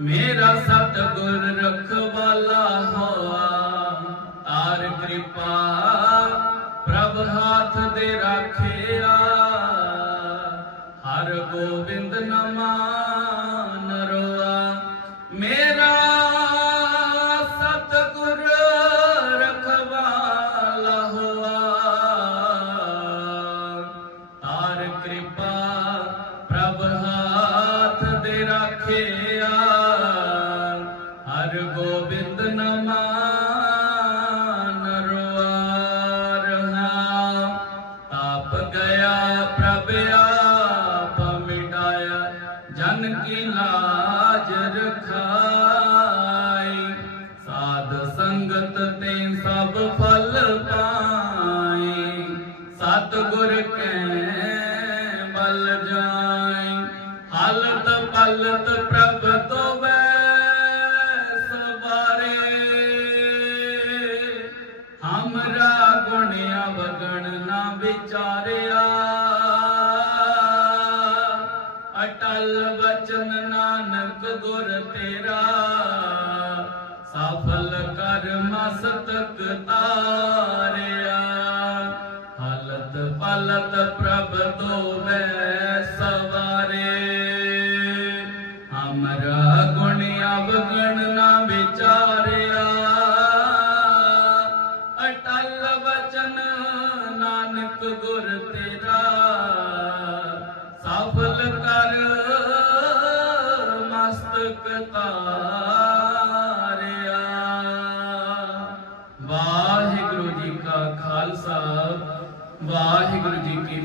ਮੇਰਾ ਸਤਗੁਰ ਰਖਵਾਲਾ ਹੋਆ ਆਰ ਕਿਰਪਾ ਪ੍ਰਭ ਹਾਥ ਦੇ ਰਾਖਿਆ। ਹਰ ਗੋਬਿੰਦ ਨਮਾਨ ਰੋਆ, ਮੇਰਾ ਸਤਗੁਰ ਰਖਵਾਲਾ ਹੋਆ। ਕਿਰਪਾ ਪ੍ਰਭ ਹੱਥ ਦੇ ਰਾਖਿਆ। ਹਰ ਗੋਬਿੰਦ ਨਮਾਨ ਰੋਆ ਰਹਾ ਗਿਆ ਪ੍ਰਭ ਆਪ ਮਿਟਾਇਆ, ਜਨ ਕੀ ਲਾਜ ਰਖਾਈ। ਸਾਧ ਸੰਗਤ ਤੇ ਸਭ ਫਲ ਪਾਈ, ਸਤਿਗੁਰ ਕੈ ਬਲ ਜਾਈ। ਹਾਲਤ ਪਲਤ ਵਿਚਾਰਿਆ। ਅਟਲ ਬਚਨ ਨਾਨਕ ਗੁਰ ਤੇਰਾ। ਸਫਲ ਕਰ ਮਸਤਕ ਤਾਰਿਆ। ਹਲਤ ਪਲਤ ਪ੍ਰਭ ਤੋਵੇ ਸਵਾਰੇ। ਹਮਰਾ ਗੁਰ ਤੇਰਾ ਸਫਲ ਕਰ ਮਸਤਕ ਤਾਰਿਆ। ਵਾਹਿਗੁਰੂ ਜੀ ਕਾ ਖਾਲਸਾ ਵਾਹਿਗੁਰੂ ਜੀ ਕੀ